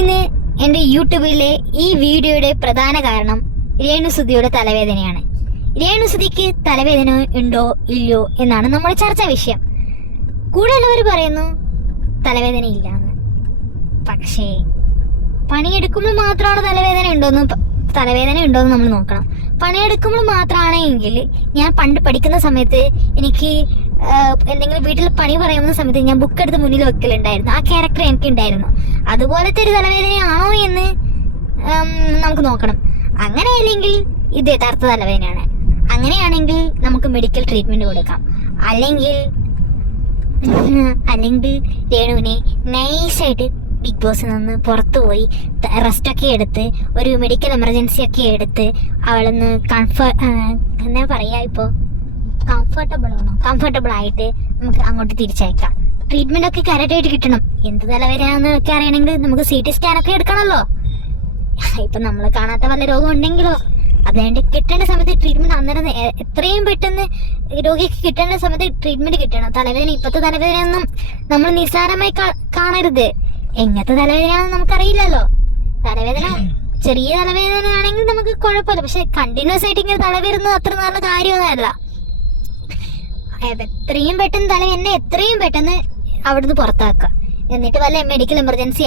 ഇന്ന് എന്റെ യൂട്യൂബിലെ ഈ വീഡിയോയുടെ പ്രധാന കാരണം രേണുസുതിയുടെ തലവേദനയാണ്. രേണുസുതിക്ക് തലവേദന ഉണ്ടോ ഇല്ലയോ എന്നാണ് നമ്മൾ ചർച്ചാ വിഷയം. കൂടുതലുള്ളവർ പറയുന്നു തലവേദന ഇല്ലാന്ന് പക്ഷേ പണിയെടുക്കുമ്പോൾ മാത്രമാണ് തലവേദന ഉണ്ടോന്ന് എന്ന് തലവേദന ഉണ്ടോന്ന് നമ്മൾ നോക്കണം. പണിയെടുക്കുമ്പോൾ മാത്രമാണെങ്കിൽ ഞാൻ പണ്ട് പഠിക്കുന്ന സമയത്ത് എനിക്ക് എന്തെങ്കിലും വീട്ടിൽ പണി പറയുന്ന സമയത്ത് ഞാൻ ബുക്ക് എടുത്ത് മുന്നിൽ വെക്കലുണ്ടായിരുന്നു. ആ ക്യാരക്ടർ എനിക്ക് ഉണ്ടായിരുന്നു അതുപോലത്തെ ഒരു തലവേദനയാണോ എന്ന് നമുക്ക് നോക്കണം. അങ്ങനെയല്ലെങ്കിൽ ഇത് യഥാർത്ഥ തലവേദനയാണ്. അങ്ങനെയാണെങ്കിൽ നമുക്ക് മെഡിക്കൽ ട്രീറ്റ്മെന്റ് കൊടുക്കാം. അല്ലെങ്കിൽ അല്ലെങ്കിൽ രേണുവിനെ നൈസായിട്ട് ബിഗ് ബോസിൽ നിന്ന് പുറത്തു പോയി റെസ്റ്റ് ഒക്കെ എടുത്ത് ഒരു മെഡിക്കൽ എമർജൻസി ഒക്കെ എടുത്ത് അവളൊന്ന് കംഫർ എന്താ പറയാ ഇപ്പോ? കംഫർട്ടബിൾ ആണോ? കംഫർട്ടബിൾ ആയിട്ട് നമുക്ക് അങ്ങോട്ട് തിരിച്ചയക്കാം. ട്രീറ്റ്മെന്റ് ഒക്കെ കറക്റ്റ് ആയിട്ട് കിട്ടണം. എന്ത് തലവരാന്ന് ഒക്കെ അറിയണമെങ്കിൽ നമുക്ക് സി ടി സ്കാൻ ഒക്കെ എടുക്കണമല്ലോ. ഇപ്പൊ നമ്മൾ കാണാത്ത വല്ല രോഗം ഉണ്ടെങ്കിലോ? അതുകൊണ്ട് കിട്ടേണ്ട സമയത്ത് ട്രീറ്റ്മെന്റ് അന്നേരം എത്രയും പെട്ടെന്ന് രോഗിക്ക് കിട്ടേണ്ട സമയത്ത് ട്രീറ്റ്മെന്റ് കിട്ടണം. തലവേദന ഇപ്പത്തെ തലവേദനയൊന്നും നമ്മൾ നിസ്സാരമായി കാണരുത്. എങ്ങനത്തെ തലവേദനയാണെന്ന് നമുക്കറിയില്ലല്ലോ. തലവേദന ചെറിയ തലവേദന ആണെങ്കിൽ നമുക്ക് കുഴപ്പമില്ല. പക്ഷെ കണ്ടിന്യൂസ് ആയിട്ട് ഇങ്ങനെ തലവേദന അത്ര നല്ല കാര്യമൊന്നുമല്ല. എത്രയും പെട്ടെന്ന് തലവേദന എത്രയും പെട്ടെന്ന് അവിടുന്ന് പുറത്താക്കുക. എന്നിട്ട് വല്ല മെഡിക്കൽ എമർജൻസി